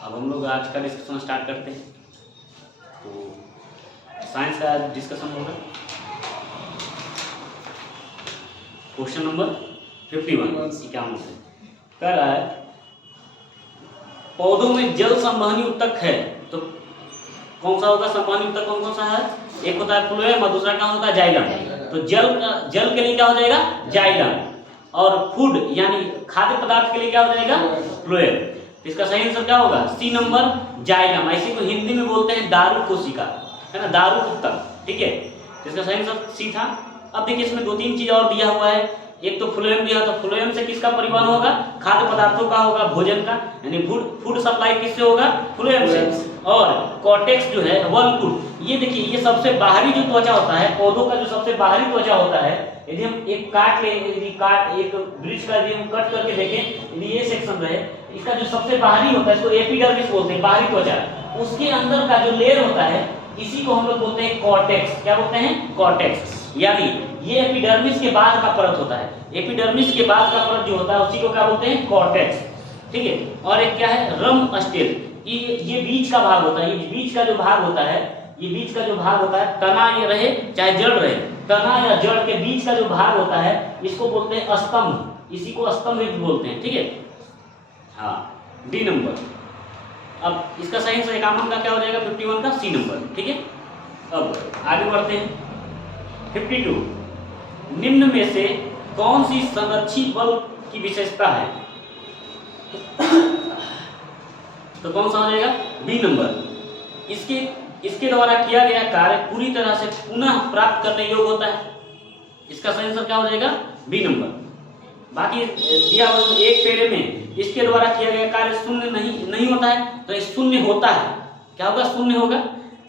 अब हम लोग आज का डिस्कशन स्टार्ट करते हैं। तो साइंस का डिस्कशन होगा। क्वेश्चन नंबर 51 51 से कह रहा है पौधों में जल संवहनी उत्तक है। तो कौन सा होगा संवहनी उत्तक? कौन कौन सा है? एक होता है फ्लोएम और दूसरा क्या होता है? जाइलम। तो जल के लिए क्या हो जाएगा? जाइलम। और फूड यानी खाद्य पदार्थ के लिए क्या हो जाएगा? फ्लोएम। तो इसका सही आंसर क्या होगा? C number, xylem. ऐसे को हिंदी में बोलते हैं दारू कोशिका, है ना, दारू उत्तक। ठीक है, तो इसका सही आंसर सी था। अब देखिए इसमें दो तीन चीज और दिया हुआ है। एक तो फ्लोएम दिया, तो फ्लोएम से किसका परिवहन होगा? खाद्य पदार्थों का होगा, भोजन का, यानी फूड सप्लाई किससे होगा? फ्लोएम से। और कॉर्टेक्स जो है वल्कुल, ये देखिए ये सबसे बाहरी जो त्वचा होता है पौधों का, जो सबसे बाहरी त्वचा होता है, यदि हम एक काट ले, एक वृक्ष का यदि हम कट करके देखें, यदि ये सेक्शन रहे, इसका जो सबसे बाहरी होता है इसको एपिडर्मिस बोलते हैं, बाहरी त्वचा। उसके अंदर का जो लेयर होता है इसी को हम लोग बोलते हैं कॉर्टेक्स। क्या बोलते हैं? कॉर्टेक्स। यानी ये एपिडर्मिस के बाद का परत होता है। एपिडर्मिस के बाद का परत जो होता है उसी को क्या बोलते हैं? कॉर्टेक्स। ठीक है, और एक क्या है? रम स्टेल। ये बीज का भाग होता है। ये बीज का जो भाग होता है, ये बीज का जो भाग होता है, तना ये रहे चाहे जड़ रहे, तना या जड़ के बीच का जो भाग होता है इसको बोलते हैं स्तंभ। इसी को स्तंभ बोलते हैं। ठीक है, हाँ, डी नंबर। अब इसका सही आंसर 51 का क्या हो जाएगा? 51 का सी नंबर। ठीक है, अब आगे बढ़ते हैं। 52 निम्न में से कौन सी संरक्षित बल की विशेषता है? तो कौन सा हो जाएगा? B number. इसके द्वारा किया गया कार्य पूरी तरह से पुनः प्राप्त करने योग्य होता है। इसका सही आंसर क्या हो जाएगा? B number. बाकी दिया हुआ एक पेरे में इसके द्वारा किया गया कार्य शून्य नहीं होता है, तो शून्य होता है। क्या होगा? शून्य होगा।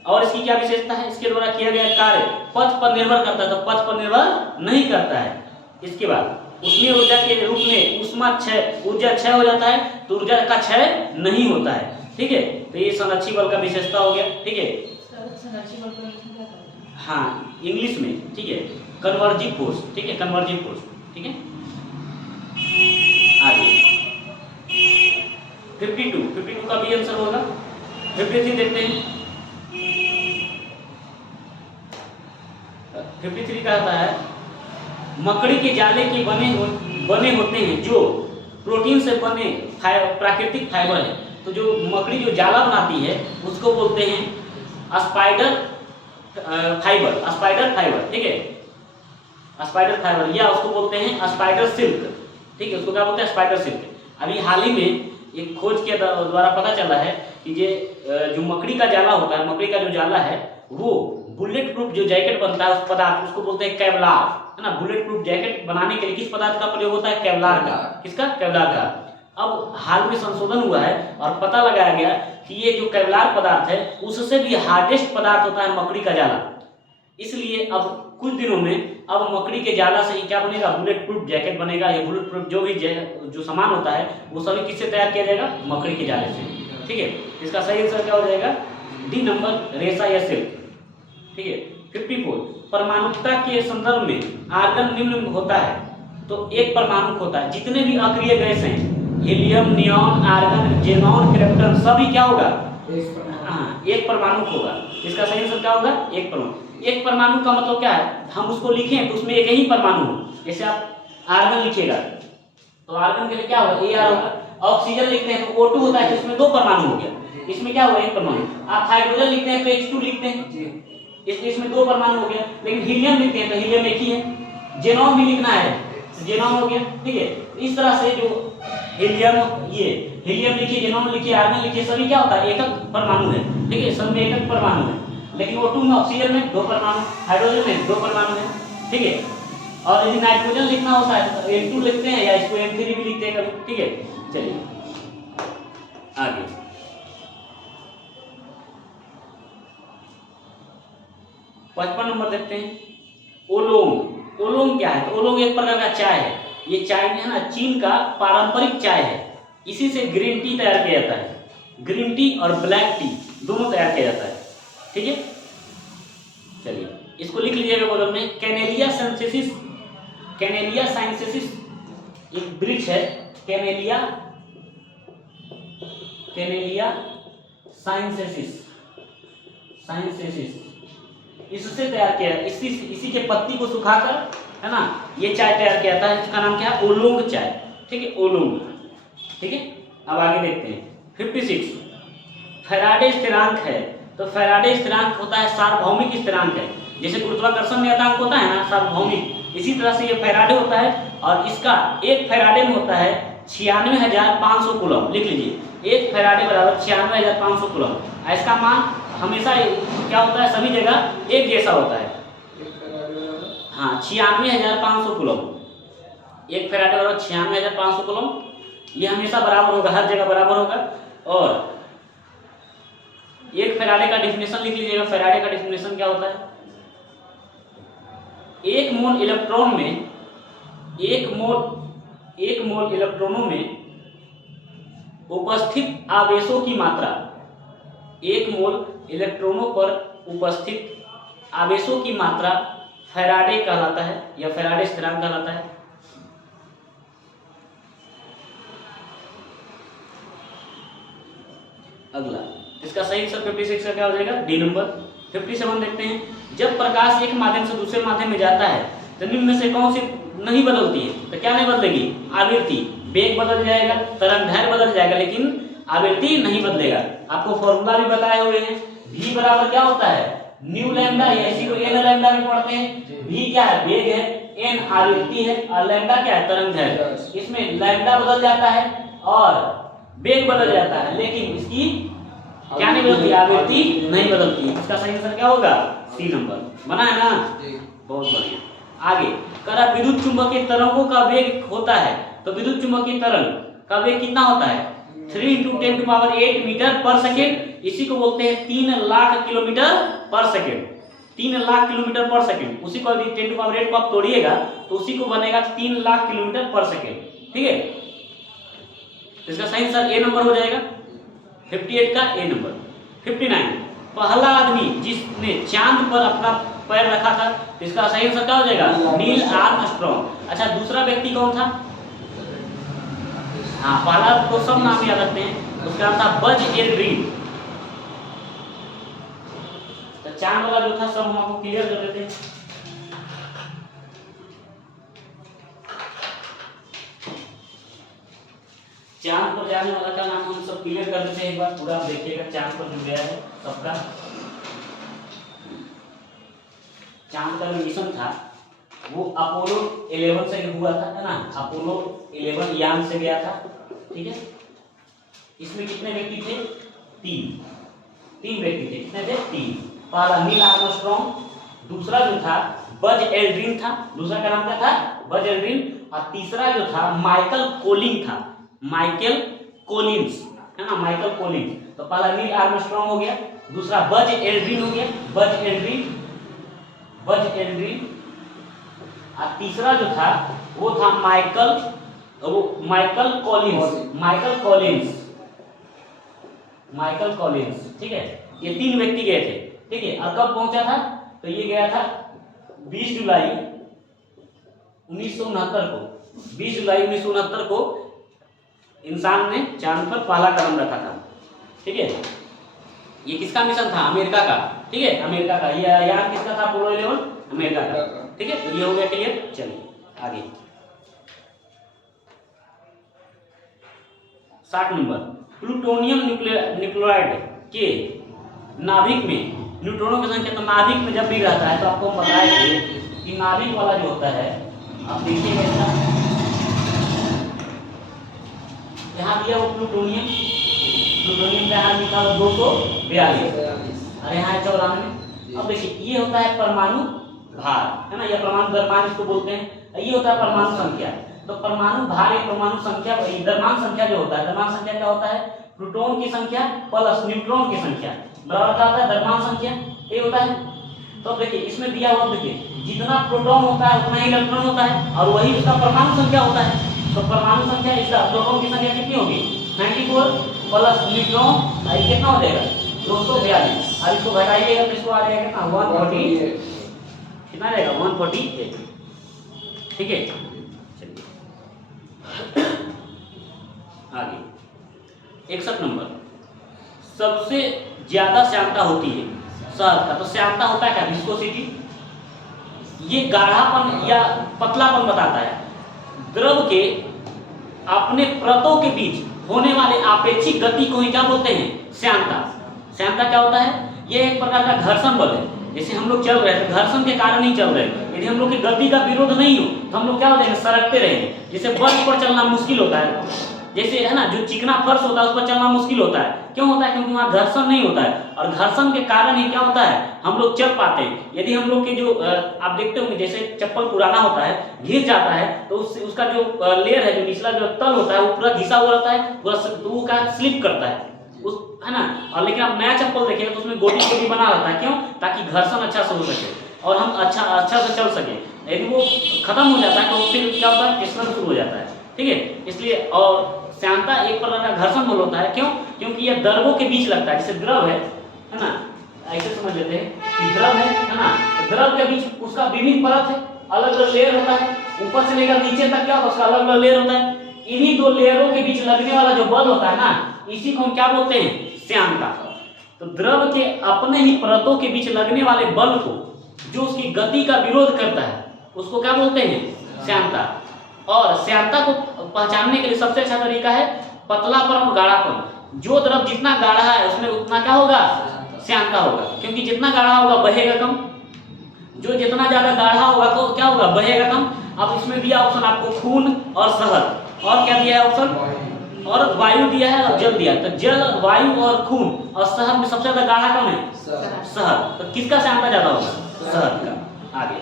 और इसकी क्या विशेषता है? इसके द्वारा किया गया कार्य पथ पर निर्भर करता है, तो पथ पर निर्भर नहीं करता है। इसके बाद उसमें ऊर्जा के रूप में ऊर्जा क्षय हो जाता है, तो ऊर्जा का क्षय नहीं होता है। ठीक है, तो ये संरक्षी बल का विशेषता हो गया। ठीक है, हाँ, इंग्लिश में। ठीक है, कन्वर्जिव फोर्स। ठीक है, कन्वर्जिव फोर्स। ठीक है, आगे 52 का भी आंसर होगा। 53 देखते हैं। 53 कहता है मकड़ी के जाले के बने होते हैं जो प्रोटीन से बने प्राकृतिक फाइबर है। तो जो मकड़ी जो जाला बनाती है उसको बोलते हैं स्पाइडर फाइबर। ठीक है, स्पाइडर फाइबर, या उसको बोलते हैं स्पाइडर सिल्क। ठीक है, उसको क्या बोलते हैं? Spider silk. अभी हाल ही में एक खोज के द्वारा पता चला है कि ये जो मकड़ी का जाला होता है, मकड़ी का जो जाला है वो बुलेट प्रूफ जो जैकेट बनता है उस पदार्थ, उसको बोलते हैं केवलार, है ना। बुलेट प्रूफ जैकेट बनाने के लिए किस पदार्थ का प्रयोग होता है? केवलार का। किसका? केवलार का। अब हाल में संशोधन हुआ है और पता लगाया गया कि ये जो केवलार पदार्थ है उससे भी हार्डेस्ट पदार्थ होता है मकड़ी का जाला। इसलिए अब कुछ दिनों में अब मकड़ी के जाला से ही क्या बनेगा? बुलेट प्रूफ जैकेट बनेगा। ये बुलेट प्रूफ जो सामान होता है वो सभी किससे तैयार किया जाएगा? मकड़ी के जाले से। ठीक है, इसका सही आंसर क्या हो जाएगा? डी नंबर, रेशा या सिल्क। ठीक है, 54 परमाणुकता के संदर्भ में आर्गन निम्न होता है। तो एक परमाणु होता है, जितने भी अक्रिय गैस हैं, helium, neon, argon, xenon, krypton, सभी क्या होगा? एक परमाणु होगा। इसका सही आंसर क्या होगा? एक परमाणु। एक परमाणु का मतलब क्या है? हम उसको लिखें तो उसमें एक ही परमाणु हो। जैसे आप आर्गन लिखिएगा तो आर्गन के लिए क्या होगा? Ar होगा। ऑक्सीजन लिखते हैं तो O2 होता है, इसमें दो परमाणु हो गया, इसमें क्या होगा? एक परमाणु। आप हाइड्रोजन लिखते हैं तो H2 लिखते हैं, इसमें दो परमाणु हो गया। लेकिन हीलियम लिखते हैं तो हीलियम एक ही है। जेनॉन भी लिखना है तो जेनॉन हो गया। ठीक है, इस तरह से जो हीलियम लिखिए, जेनॉन लिखिए, आर्गन लिखिए, सभी क्या होता है? एकक परमाणु है। ठीक है, सब में एकक परमाणु है। लेकिन O2 में, ऑक्सीजन में दो परमाणु, हाइड्रोजन में दो परमाणु है। ठीक है, और यदि नाइट्रोजन लिखना होता है तो N2 लिखते हैं या इसको N3 भी लिखते हैं कभी। ठीक है, चलिए आगे 55 नंबर देखते हैं। ओलोंग। ओलोंग क्या है? तो ओलोंग एक प्रकार का चाय है। ये चाय है ना, चीन का पारंपरिक चाय है। इसी से ग्रीन टी तैयार किया जाता है। ग्रीन टी और ब्लैक टी दोनों तैयार किया जाता है। ठीक है, चलिए इसको लिख लीजिएगा बगल में। कैनेलिया साइंसेसिस एक वृक्ष है। कैनेलिया कैनेलिया साइंसेसिस, इससे तैयार किया, इसी के पत्ती को सुखाकर, है ना, ये चाय तैयार किया था, इसका नाम क्या है, ओलोंग चाय। ठीक है, ओलोंग। ठीक है, अब आगे देखते हैं 56 फैराडे स्थिरांक है। तो फैराडे स्थिरांक होता है सार्वभौमिक स्थिरांक है, जैसे गुरुत्वाकर्षण नियतांक होता है ना सार्वभौमिक, इसी तरह से ये फैराडे होता है। और इसका एक फैराडे में होता है 96,500 कूलम। लिख लीजिए, एक फैराडे बराबर 96,500 कूलम। इसका मान हमेशा क्या होता है, सभी जगह एक जैसा होता है। हाँ, 96,500 कूलम, एक फैराडे बराबर 96,500 कूलम, ये हमेशा बराबर होगा, हर जगह बराबर होगा। और एक फैराडे का डेफिनेशन लिख लीजिएगा। फैराडे का डेफिनेशन क्या होता है, एक मोल इलेक्ट्रॉन में, एक मोल इलेक्ट्रॉनों में उपस्थित आवेशों की मात्रा, एक मोल इलेक्ट्रॉनों पर उपस्थित आवेशों की मात्रा फैराडे कहलाता है, या फैराडे स्थिरांक कहलाता है। अगला इसका सही आंसर 56 का क्या हो जाएगा, डी नंबर। 57 देखते हैं, जब प्रकाश एक माध्यम से दूसरे माध्यम में जाता है तो निम्न में से कौन सी नहीं बदलती है। तो क्या नहीं बदलेगी, आवृत्ति। वेग बदल जाएगा, तरंगदैर्घ्य बदल जाएगा, लेकिन आवृत्ति नहीं बदलेगा। आपको फॉर्मूला भी बताए हुए हैं, v बराबर क्या होता है, न्यू लैम्डा, या इसी को n लैम्डा भी पढ़ते हैं। v क्या है, वेग है, n आवृत्ति है, और लैम्डा क्या है, तरंगदैर्घ्य। इसमें लैम्डा बदल जाता है और वेग बदल जाता है, लेकिन इसकी क्या नहीं बदलती, आवृत्ति नहीं बदलती। इसका सही आंसर क्या होगा, सी नंबर। बना है ना, बहुत बढ़िया। आगे करा विद्युत चुंबकीय तरंगों का वेग होता है। तो विद्युत चुंबकीय तरंग का वेग कितना होता है, 3 × 10⁸ मीटर पर सेकेंड। इसी को बोलते हैं 3 लाख किलोमीटर पर सेकेंड। 3 लाख किलोमीटर पर सेकेंड, उसी को यदि 10⁸ को आप तोड़िएगा तो उसी को बनेगा 3 लाख किलोमीटर पर सेकेंड। ठीक है, इसका सही आंसर ए नंबर हो जाएगा, 58 का ए नंबर। 59 पहला आदमी जिसने चांद पर अपना पैर रखा था, इसका सही आंसर क्या हो जाएगा, नील आर्मस्ट्रॉन्ग। अच्छा, दूसरा व्यक्ति कौन था, हाँ, पहला तो सब नाम याद रखते हैं, उसका नाम था बज एल्ड्रिन। तो चांद वाला जो था सब हम आपको क्लियर कर देते हैं। चांद पर जाने वाला का नाम हम सब क्लियर कर देते हैं, एक बार पूरा आप देखिएगा चांद पर जो गया है सबका। चांद का जो मिशन था वो अपोलो 11 से हुआ था, है ना, अपोलो 11 यान से गया था। ठीक है, इसमें कितने व्यक्ति थे, 3 व्यक्ति थे। कितने थे, 3। पहला नील आर्मस्ट्रॉन्ग, दूसरा जो था बज एल्ड्रिन था, दूसरा का नाम क्या था, बज एल्ड्रिन, और तीसरा जो था माइकल कोलिन था, माइकल कोलिंस, है ना, माइकल कोलिंस। तो पहला नील आर्मस्ट्रॉन्ग हो गया, दूसरा बज एल्ड्रिन हो गया, बज एल्ड्रिन, और तीसरा जो था वो था माइकल कॉलिंस। ठीक है, ये 3 व्यक्ति गए थे। ठीक है, और कब पहुंचा था, तो ये गया था 20 जुलाई 1969 को। 20 जुलाई 1969 को इंसान ने चांद पर पहला कदम रखा था। ठीक है, ये किसका मिशन था, अमेरिका का। ठीक है, अमेरिका का। ये यान किसका था, अपोलो 11, अमेरिका का। ठीक है, तो ये हो गया क्लियर। चलिए आगे 60 नंबर, प्लूटोनियम न्यूक्लियोटाइड के नाभिक में न्यूट्रॉनों की संख्या, तो नाभिक में जब भी रहता है तो आपको हम बताएंगे कि नाभिक वाला जो होता है, आप देखिएगा इसका यहाँ दिया वो प्लूटोनियम का यहाँ लिखा 242 और यहाँ 94। अब देखिए ये होता है परमाणु भार, है ना, या परमाणु द्रव्यमान इसको बोलते हैं। ये होता है परमाणु संख्या। तो परमाणु भार या परमाणु संख्या, द्रव्यमान संख्या जो होता है, द्रव्यमान संख्या क्या होता है, प्रोटॉन की संख्या प्लस न्यूट्रॉन की संख्या बराबर क्या होता है, द्रव्यमान संख्या। ये होता है। तो देखिए इसमें दिया हुआ, देखिए जितना प्रोटॉन होता है उतना ही इलेक्ट्रॉन होता है, और वही उसका परमाणु संख्या होता है। तो परमाणु संख्या, इसका प्रोटॉन की संख्या कितनी होगी, 94 प्लस न्यूट्रॉन कितना हो जाएगा, 242। और इसको घटाइएगा तो इसको आ जाएगा कितना, 140, कितना आ जाएगा, 148। ठीक है, चलिए आगे 61 नंबर, सबसे ज्यादा श्यानता होती है शहद का। तो श्यानता होता है क्या? विस्कोसिटी। ये गाढ़ापन या पतलापन बताता है। द्रव के अपने परतों के बीच होने वाले आपेक्षिक गति को ही क्या बोलते हैं? श्यानता। श्यानता क्या होता है? ये एक प्रकार का घर्षण बल है। जैसे हम लोग चल रहे हैं तो घर्षण के कारण ही चल रहे हैं। यदि हम लोग की गति का विरोध नहीं हो तो हम लोग क्या हो जाएंगे? सरकते रहेंगे। जैसे बर्फ पर चलना मुश्किल होता है, जैसे है ना, जो चिकना फर्श होता है उस पर चलना मुश्किल होता है। क्यों होता है? क्योंकि वहाँ घर्षण नहीं होता है, और घर्षण के कारण ही क्या होता है? हम लोग चल पाते हैं। यदि हम लोग के जो आप देखते होंगे, जैसे चप्पल पुराना होता है, घिस जाता है, तो उसका जो लेयर है, जो निचला जो तल होता है, वो पूरा घिसा हुआ रहता है, पूरा तो वो क्या स्लिप करता है उस, है ना। और लेकिन आप नया चप्पल देखिएगा तो उसमें गोटी गोटी बना रहता है। क्यों? ताकि घर्षण अच्छा से हो सके और हम अच्छा से चल सके। यदि वो खत्म हो जाता है तो फिर क्या होता है? फिसलन शुरू हो जाता है। ठीक है, इसलिए। और श्यानता एक प्रकार का घर्षण बल होता है। क्यों? क्योंकि यह द्रवों के बीच लगता है। जैसे द्रव है ना, ऐसे समझ लेते हैं कि द्रव है ना, तो द्रव के बीच उसका विभिन्न परत है, अलग अलग लेयर होता है। ऊपर से लेकर नीचे तक क्या होता है? उसका अलग अलग लेयर होता है। इन्हीं दो लेयरों के बीच लगने वाला जो बल होता है ना, इसी को हम क्या बोलते हैं? श्यानता। तो द्रव के अपने ही परतों के बीच लगने वाले बल को, जो उसकी गति का विरोध करता है, उसको क्या बोलते हैं? श्यानता। और श्यानता को पहचानने के लिए सबसे अच्छा तरीका है पतलापन और गाढ़ापन। जो द्रव जितना गाढ़ा है उसमें उतना क्या होगा? श्यानता होगा। क्योंकि जितना गाढ़ा होगा बहेगा कम, जो जितना ज्यादा गाढ़ा होगा तो क्या होगा? बहेगा कम। अब इसमें दिया ऑप्शन आपको खून और शहद, और क्या दिया है ऑप्शन? और वायु दिया है और जल दिया है। तो जल, वायु और खून और शहद में सबसे ज्यादा गाढ़ा कौन है? शहद। तो किसका श्यानता ज्यादा होगा? शहद का। आगे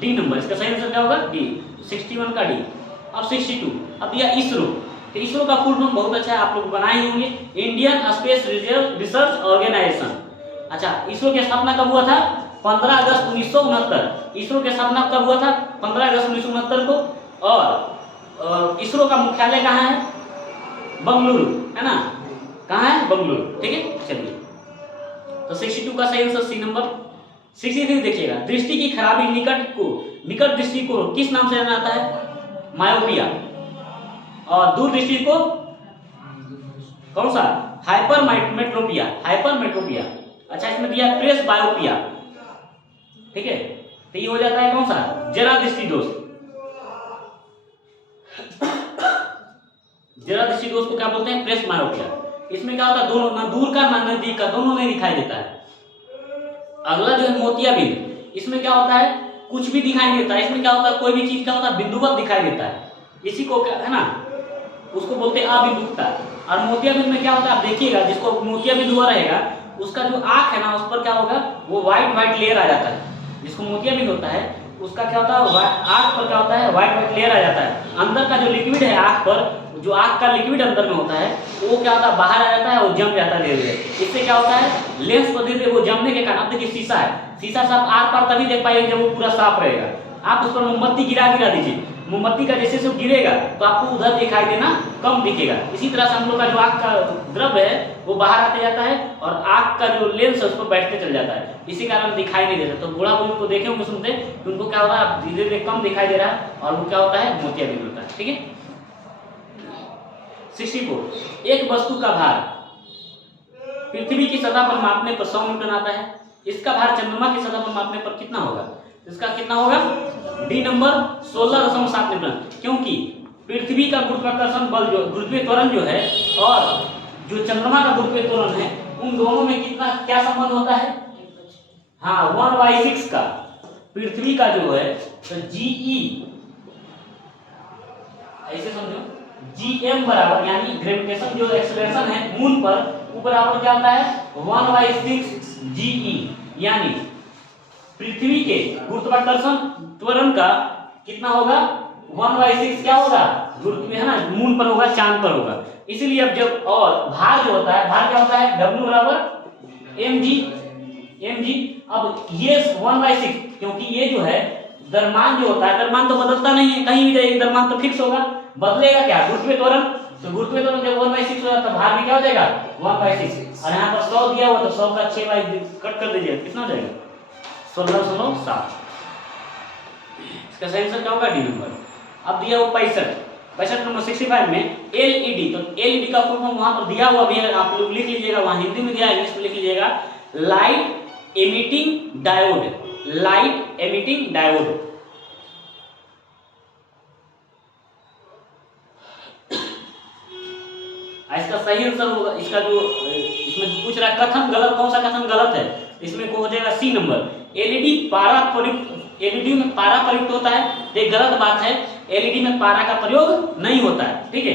डी नंबर, इसका सही आंसर क्या होगा? डी। 61 का डी। अब 62, अब दिया इसरो। तो इसरो का फुल फॉर्म बहुत अच्छा है, आप लोग बनाए होंगे, इंडियन स्पेस रिसर्च ऑर्गेनाइजेशन। अच्छा, इसरो की स्थापना कब हुआ था? 15 अगस्त 1969। इसरो की स्थापना कब हुआ था? 15 अगस्त 1969 को। और इसरो का मुख्यालय कहाँ है? बंगलुरु, है ना। कहाँ है? बंगलुरु। ठीक है, चलिए। तो 62 का सही आंसर सी नंबर। 63 देखिएगा, दृष्टि की खराबी, निकट दृष्टि को किस नाम से जाना जाता है? मायोपिया। और दूर दृष्टि को कौन सा? हाइपरमेट्रोपिया। हाइपरमेट्रोपिया। अच्छा, इसमें दिया प्रेस बायोपिया। ठीक है, तो ये हो जाता है कौन सा? जरा दृष्टि दोष। जरा दृष्टि दोष को क्या बोलते हैं? प्रेस बायोपिया। इसमें क्या होता है? दोनों, ना दूर का ना नजदीक का, दोनों नहीं दिखाई देता है। अगला जो है मोतियाबिंद, इसमें क्या होता है? कुछ भी दिखाई नहीं देता है। इसमें क्या होता है? कोई भी चीज क्या होता है? बिंदुवत दिखाई देता है। इसी को क्या है ना, उसको बोलते हैं अबिंदुकता। और मोतियाबिंद में क्या होता है? आप देखिएगा, जिसको मोतियाबिंद हुआ रहेगा उसका जो आंख है ना, उस पर क्या होगा? वो व्हाइट लेयर आ जाता है। जिसको मोतियाबिंद होता है उसका क्या होता है? आंख पर क्या होता है? व्हाइट लेयर आ जाता है। अंदर का जो लिक्विड है आंख पर, जो आंख का लिक्विड अंदर में होता है, वो क्या होता है? बाहर आ जाता है और जम जाता है धीरे धीरे। इससे क्या होता है? लेंस पर धीरे धीरे वो जमने के कारण, अब देखिए शीशा है, शीशा से आप आर पार तभी देख पाएंगे जब वो पूरा साफ रहेगा। आप उस पर मोमबत्ती गिरा दीजिए, मोमबत्ती का जैसे से गिरेगा तो आपको उधर दिखाई देना कम दिखेगा। इसी तरह से हम लोग का जो आँख का द्रव है वो बाहर आते जाता है और आँख का जो लेंस है उस पर बैठते चल जाता है, इसी कारण दिखाई नहीं देता। तो बूढ़ा बुजुर्ग को देखे होंगे, सुनते, तो उनको क्या होता है? धीरे धीरे कम दिखाई दे रहा है और वो क्या होता है? मोतियाबिंद होता है। ठीक है। 64, एक वस्तु का भार पृथ्वी की सतह पर मापने पर 100 न्यूटन आता है, इसका भार चंद्रमा की सतह पर मापने पर कितना होगा? इसका कितना होगा? D number 16.7 Newton. क्योंकि पृथ्वी का गुरुत्वाकर्षण बल जो गुरुत्वीय त्वरण जो है और जो चंद्रमा का गुरुत्वीय त्वरण है, उन दोनों में कितना क्या संबंध होता है? हाँ, 1/6 का। पृथ्वी का जो है तो GE, ऐसे समझो, GM बराबर, यानी ग्रेविटेशन जो एक्सेलरेशन है मून पर, वो बराबर क्या होता है? 1/6 GE। यानी पृथ्वी के गुरुत्वाकर्षण त्वरण का कितना होगा? 1/6 क्या होगा? गुरुत्व है ना, मून पर होगा, चांद पर होगा। इसीलिए अब जब, और भार जो होता है, भार क्या होता है? W बराबर mg। अब ये 1/6, क्योंकि ये जो है द्रव्यमान जो होता है, द्रव्यमान तो बदलता नहीं है, कहीं भी जाएगा द्रव्यमान तो फिक्स होगा। बदलेगा क्या? गुरुत्वीय त्वरण। तो गुरुत्वीय त्वरण जब 1/6 हो जाता है, भार भी क्या हो जाएगा? 1/6। और यहाँ पर 100 दिया हुआ तो 100 का 6 कट कर दीजिए, कितना हो जाएगा? 16.7। इसका सही आंसर क्या होगा? D number. अब दिया हुआ 65, क्वेश्चन नंबर 65 में एलईडी, तो एलईडी का फुल फॉर्म वहां पर दिया हुआ भी है, आप लोग लिख लीजिएगा, वहां हिंदी में दिया है, इंग्लिश में लिख लीजिएगा, light emitting diode, light emitting diode. इसका सही आंसर होगा, इसका जो इसमें पूछ रहा है कथन गलत, कौन सा कथन गलत है, इसमें को हो जाएगा सी नंबर, एलईडी पारा प्रयुक्त, एलईडी में पारा प्रयुक्त होता है, ये गलत बात है, एलईडी में पारा का प्रयोग नहीं होता है, ठीक है,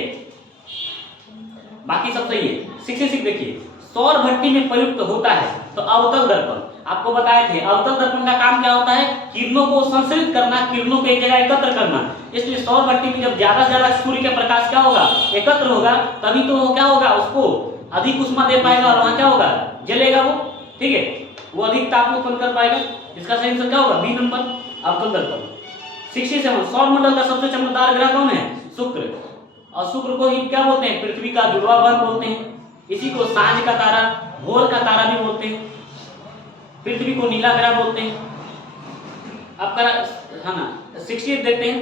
बाकी सब सही है। 66 देखिए, सौर भट्टी में प्रयुक्त होता है, तो अवतल दर्पण, आपको बताए थे अवतल दर्पण का काम क्या होता है, किरणों को संश्लेषित करना, किरणों को एक जगह एकत्र करना, इसलिए सौर भट्टी में जब ज्यादा से ज्यादा सूर्य के प्रकाश क्या होगा, एकत्र होगा, तभी तो वो क्या होगा, उसको अधिक उष्मा दे पाएगा और वहां क्या होगा, जलेगा वो, ठीक है, वो अधिक ताप उत्पन्न कर पाएगा, इसका सही आंसर क्या होगा, बी नंबर, अवतल दर्पण। 67 सौर मंडल का सबसे चमकदार ग्रह कौन है, शुक्र, और शुक्र को ही क्या बोलते हैं, पृथ्वी का जुड़वा बन बोलते हैं, इसी को सांझ का तारा, भोर का तारा भी बोलते हैं, पृथ्वी को नीला ग्रह बोलते हैं। आपका है ना 68 देखते हैं,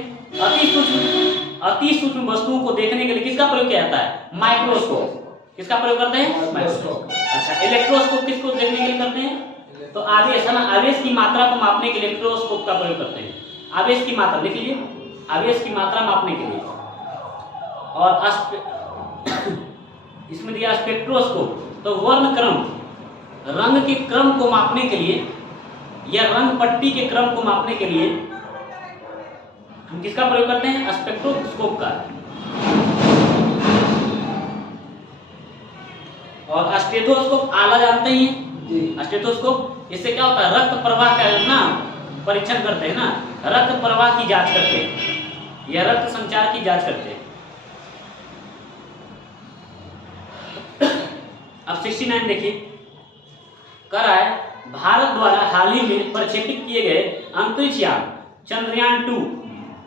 अति सूक्ष्म वस्तुओं को देखने के लिए किसका प्रयोग किया जाता है, माइक्रोस्कोप, किसका प्रयोग करते हैं, माइक्रोस्कोप। अच्छा, इलेक्ट्रोस्कोप किसको देखने के लिए करते हैं, तो आवेश है ना, आवेश की मात्रा को मापने के लिए इलेक्ट्रोस्कोप का प्रयोग करते हैं, आवेश की मात्रा लिख लीजिए, आवेश की मात्रा मापने के लिए, और इसमें दिया स्पेक्ट्रोस्कोप, तो वर्ण क्रम, रंग के क्रम को मापने के लिए या रंग पट्टी के क्रम को मापने के लिए हम किसका प्रयोग करते हैं, स्पेक्ट्रोस्कोप का। और स्टेथोस्कोप आला जानते ही हैं, स्टेथोस्कोप, इससे क्या होता है, रक्त प्रवाह का ना परीक्षण करते हैं ना, रक्त प्रवाह की जांच करते हैं या रक्त संचार की जांच करते हैं। अब 69 देखिए, कह रहा है भारत द्वारा हाल ही में प्रक्षेपित किए गए अंतरिक्ष यान चंद्रयान 2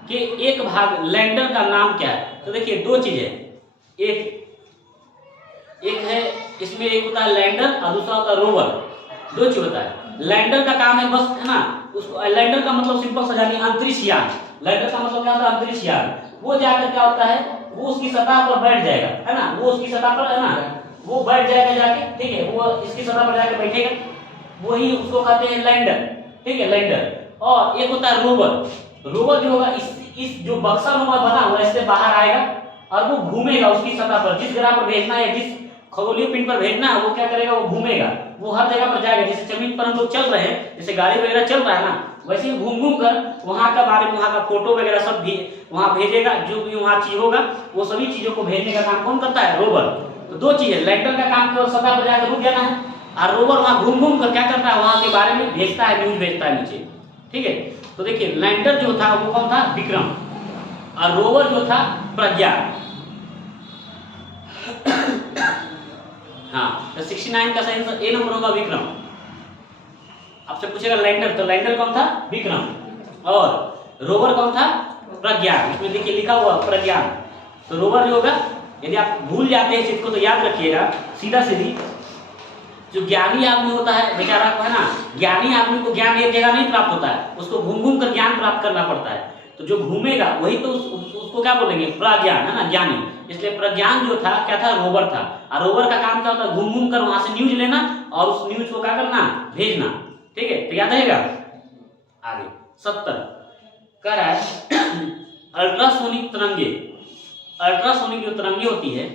के एक भाग लैंडर का नाम क्या है, तो देखिए दो चीज है, एक है इसमें, एक होता है लैंडर और दूसरा होता है रोवर, दो चीज होता है। लैंडर का काम है बस है ना, उसको लैंडर का मतलब सिंपल सा जानिए, अंतरिक्ष यान, लैंडर का मतलब क्या होता है, अंतरिक्ष यान, वो जाकर क्या होता है, वो उसकी सतह पर बैठ जाएगा, है ना, वो उसकी सतह पर है ना, वो बैठ जाएगा जाके, ठीक है, वो इसकी सतह पर जाके बैठेगा, वही उसको कहते हैं लैंडर, ठीक है, लैंडर। और एक होता है रोवर, रोवर जो होगा इस जो बक्सा नुमा बना हुआ है इससे बाहर आएगा और वो घूमेगा उसकी सतह पर, जिस ग्रह पर भेजना है, जिस खगोलीय पिंड पर भेजना है, वो क्या करेगा, वो घूमेगा, वो हर जगह पर जाएगा, जैसे जमीन पर हम लोग चल रहे हैं, जैसे गाड़ी वगैरह चल रहा है ना, वैसे ही घूम घूम कर वहां का बारे में, वहां का फोटो वगैरह सब भी वहां भेजेगा, जो भी वहां चीज होगा वो सभी चीजों को भेजने का काम कौन करता है, रोवर। तो दो चीजें, लैंडर का काम केवल सतह पर जाकर रुक जाना है, और रोवर वहां घूम घूम कर क्या करता है, वहां के बारे में भेजता है, न्यूज भेजता है नीचे, ठीक है। तो देखिए लैंडर जो था वो कौन था, विक्रम, और रोवर जो था प्रज्ञान। हाँ, तो 69 का सही आंसर ए नंबर होगा, विक्रम। आपसे पूछेगा लैंडर, तो लैंडर कौन था, विक्रम, और रोवर कौन था, प्रज्ञान, इसमें देखिए लिखा हुआ प्रज्ञान। तो रोवर जो होगा, यदि आप भूल जाते हैं चीज को तो याद रखिएगा, सीधा सीधी, जो ज्ञानी आदमी होता है बेचारा को है ना, ज्ञानी आदमी को ज्ञान एक जगह नहीं प्राप्त होता है, उसको घूम घूम कर ज्ञान प्राप्त करना पड़ता है, तो जो घूमेगा वही तो उसको क्या बोलेंगे, प्रज्ञान, है ना, ज्ञानी। इसलिए प्रज्ञान जो था क्या था, रोवर था, और रोवर का काम क्या होता है, घूम घूम कर वहां से न्यूज लेना और उस न्यूज को क्या करना, भेजना, ठीक है, तो याद रहेगा। आगे 70 कह रहा है अल्ट्रासोनिक तरंगे, अल्ट्रासोनिक जो तरंगे होती है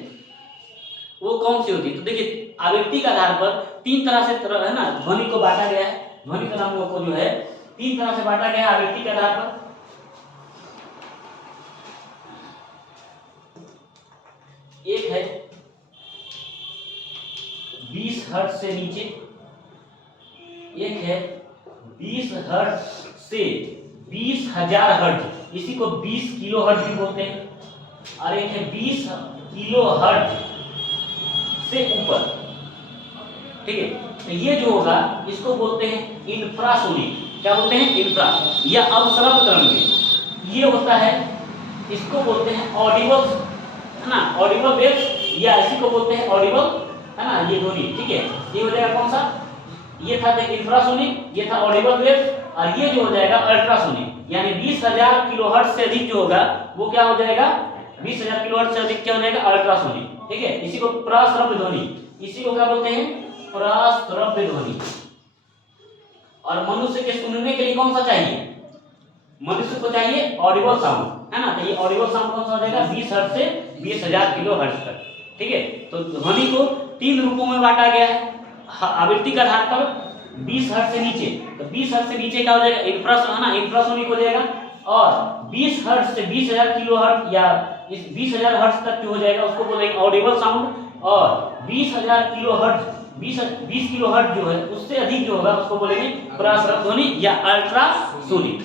वो कौन सी होती है, तो देखिए आवृत्ति के आधार पर तीन तरह से है ना ध्वनि को बांटा गया है, ध्वनि तरंगों को जो है तीन तरह से बांटा गया है आवृत्ति के आधार पर। एक है 20 हर्ट्ज से नीचे, एक है 20 हर्ट्ज से 20,000 हर्ट्ज, इसी को 20 किलो हर्ट्ज भी बोलते हैं, और एक है 20 किलो हर्ट्ज से ऊपर, ठीक है। तो ये जो होगा इसको बोलते हैं इंफ्रासोनिक, क्या बोलते हैं, इंफ्रा या अवसरप तरंगे। ये होता है, इसको बोलते हैं ऑडिबल, है ना, ऑडिबल वेव्स, या इसी को बोलते हैं ऑडिबल, है ना, ये ध्वनि, ठीक है। ये हो जाएगा कौन सा, ये था इंफ्रासोनिक, ये था ऑडिबल वेव्स, और ये जो हो जाएगा अल्ट्रासोनिक, यानी 20,000 किलोहर्ट्ज से अधिक जो होगा वो क्या हो जाएगा, 20,000 किलोहर्ट्ज से अधिक क्या हो जाएगा? अल्ट्रासोनिक। ठीक है, इसी को प्रश्रव्य ध्वनि, इसी को क्या बोलते हैं? प्रश्रव्य ध्वनि। और मनुष्य के सुनने के लिए कौन सा चाहिए? मनुष्य को चाहिए ऑडिबल साउंड, है ना? तो ये ऑडिबल साउंड कौन सा हो जाएगा? 20 हर्ट्ज से 20,000 किलोहर्ट्ज तक। ठीक है, तो ध्वनि को 3 रूपों में बांटा गया है आवृत्ति के आधार पर। 20 हर्ट्ज से नीचे, तो 20 हर्ट्ज से नीचे क्या हो जाएगा? इंफ्रासोनिक, है ना? इंफ्रासोनिक हो जाएगा। और 20 हर्ट्ज से 20,000 किलोहर्ट्ज या इस 20,000 हर्ट्ज तक जो हो जाएगा उसको बोलेंगे ऑडिबल साउंड। और 20,000 किलोहर्ट्ज 20 किलोहर्ट्ज जो है उससे अधिक जो होगा उसको बोलेंगे प्रश्रव्य ध्वनि या अल्ट्रासोनिक।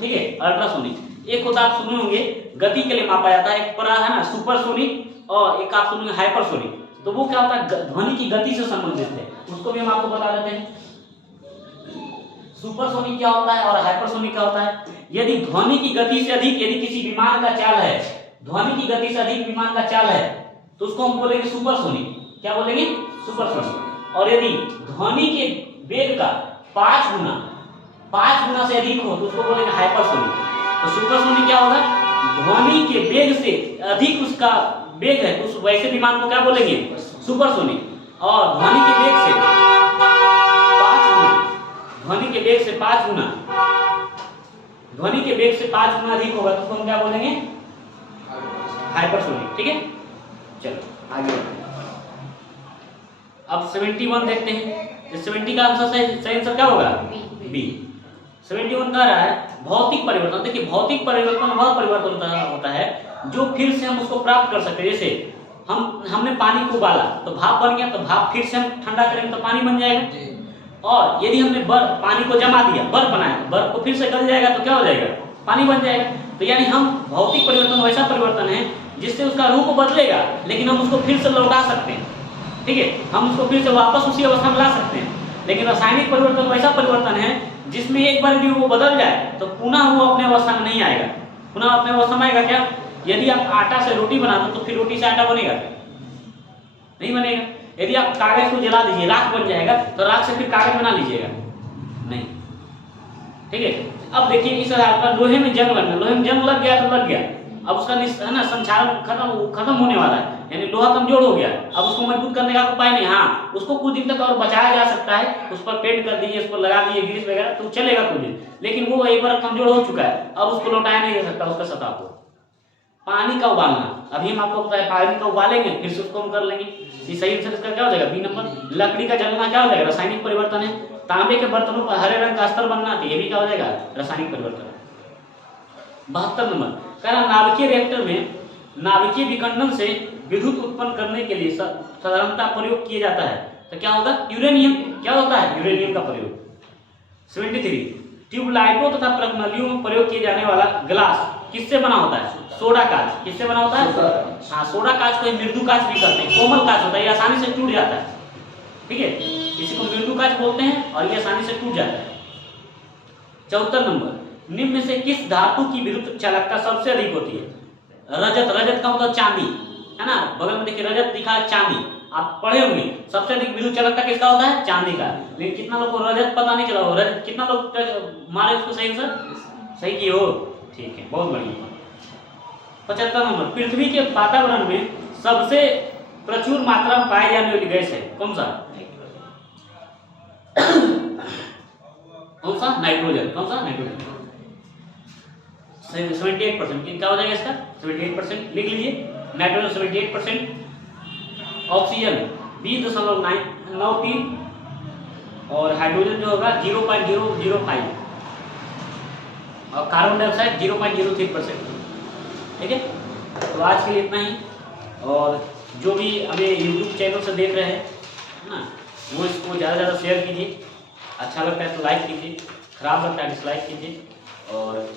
ठीक है, अल्ट्रासोनिक। एक होता आप सुने होंगे गति के लिए मापा जाता है, एक है ना सुपरसोनिक, और एक आप सुनेंगे हाइपरसोनिक। तो वो क्या होता है? ध्वनि की गति से संबंधित है, उसको भी हम आपको बता देते हैं। सुपरसोनिक क्या होता है और हाइपरसोनिक क्या होता है? यदि ध्वनि की गति से अधिक, यदि किसी विमान का चाल है, ध्वनि की गति से अधिक विमान का चाल है, तो उसको हम बोलेंगे सुपरसोनिक। क्या बोलेंगे? सुपरसोनिक। और यदि ध्वनि के वेग का 5 गुना से अधिक हो तो उसको बोलेंगे हाइपरसोनिक। तो सुपरसोनिक क्या होगा? ध्वनि के वेग से अधिक उसका वेग है तो उस वैसे विमान को क्या बोलेंगे? सुपरसोनिक। और ध्वनि के वेग से 5 गुना, ध्वनि के वेग से 5 गुना, ध्वनि के वेग से 5 गुना अधिक होगा तो उसको हम क्या बोलेंगे? हाइपरसोनिक। ठीक है, चलो आगे बढ़ते हैं। अब 71 देखते हैं। 70 का आंसर सही आंसर क्या होगा? बी। 71 कह रहा है भौतिक परिवर्तन। देखिए भौतिक परिवर्तन वह परिवर्तन होता है जो फिर से हम उसको प्राप्त कर सकते हैं। जैसे हमने पानी को उबाला तो भाप बन गया, तो भाप फिर से हम ठंडा करेंगे तो पानी बन जाएगा। और यदि हमने पानी को जमा दिया, बर्फ बनाया, तो बर्फ को फिर से गल जाएगा तो क्या हो जाएगा? पानी बन जाएगा। तो यानी हम भौतिक परिवर्तन वैसा परिवर्तन है जिससे उसका रूप बदलेगा लेकिन हम उसको फिर से लौटा सकते हैं। ठीक है, हम उसको फिर से वापस उसी अवस्था में ला सकते हैं। लेकिन रासायनिक परिवर्तन वैसा परिवर्तन है जिसमें एक बार यदि वो बदल जाए तो पुनः वो अपने अवस्था में नहीं आएगा। पुनः अपने अवस्था में आएगा क्या? यदि आप आटा से रोटी बना दो तो फिर रोटी से आटा बनेगा क्या? नहीं बनेगा। यदि आप कागज को जला दीजिए, राख बन जाएगा, तो राख से फिर कागज बना लीजिएगा? नहीं। ठीक है, अब देखिए इस आधार पर लोहे में जंग लगना, लोहे में जंग लग गया तो लग गया, अब उसका है ना संक्षारण खत्म होने वाला है, यानी लोहा कमजोर हो गया, अब उसको मजबूत करने का उपाय नहीं। हाँ, उसको कुछ दिन तक और बचाया जा सकता है, उस पर पेंट कर दीजिए, उस पर लगा दीजिए ग्रीस वगैरह तो चलेगा कुछ दिन, लेकिन वो एक बार कमजोर हो चुका है, अब उसको लौटाया नहीं जा सकता उसका सतह को। पानी का उबालना, अभी हम आपको बताया पानी का उबालेंगे फिर से उसको हम कर लेंगे। ये सही आंसर इसका क्या हो जाएगा? B number. लकड़ी का जलना क्या हो जाएगा? रासायनिक परिवर्तन है। तांबे के बर्तनों पर हरे रंग का अस्तर बनना, तो ये भी क्या हो जाएगा? रासायनिक परिवर्तन है। 72 नंबर कह रहा नाभिकीय रिएक्टर में नाभिकीय विखंडन से विद्युत उत्पन्न करने के लिए साधारणतः प्रयोग किया जाता है, तो क्या होगा? यूरेनियम। क्या होता है? यूरेनियम का प्रयोग। 73 ट्यूबलाइटों तथा प्रज्वलियों में प्रयोग किए जाने वाला ग्लास किससे बना होता है? सोडा कांच। किससे बना होता है? हाँ, सोडा कांच को मृदु कांच भी कहते हैं, कोमल कांच होता है, ये आसानी से टूट जाता है। ठीक है, इसी को मृदु कांच बोलते हैं और ये आसानी से टूट जाता है। 74 नंबर निम्न में से किस धातु की विद्युत चालकता सबसे अधिक होती है? रजत। रजत का मतलब चांदी, है ना? बगल में देखिए रजत दिखा है, चांदी आप पढ़े होंगे। सबसे अधिक विद्युत चालकता किसका होता है? चांदी का। लेकिन कितना लोग को रजत पता नहीं चला होगा? रजत कितना लोग मारे उसको सही आंसर? सही किए हो, ठीक है, बहुत बढ़िया। 75 नंबर पृथ्वी के वातावरण में सबसे प्रचुर मात्रा में पाई जाने वाली गैस है कौन सा? कौन सा? नाइट्रोजन। कौन सा? नाइट्रोजन। 78%। क्या हो जाएगा इसका? 78%। लिख लीजिए, नाइट्रोजन 78%, ऑक्सीजन 20.93 और हाइड्रोजन जो होगा 0.005 और कार्बन डाइऑक्साइड 0.03%। ठीक है, तो आज के लिए इतना ही। और जो भी हमें यूट्यूब चैनल से देख रहे हैं, है ना, वो इसको ज़्यादा से ज़्यादा शेयर कीजिए। अच्छा लगता है तो लाइक कीजिए, खराब लगता है डिसलाइक कीजिए, और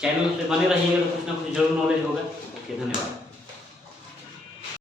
चैनल पे बने रहिएगा तो कुछ ना कुछ जरूर नॉलेज होगा। ओके, धन्यवाद।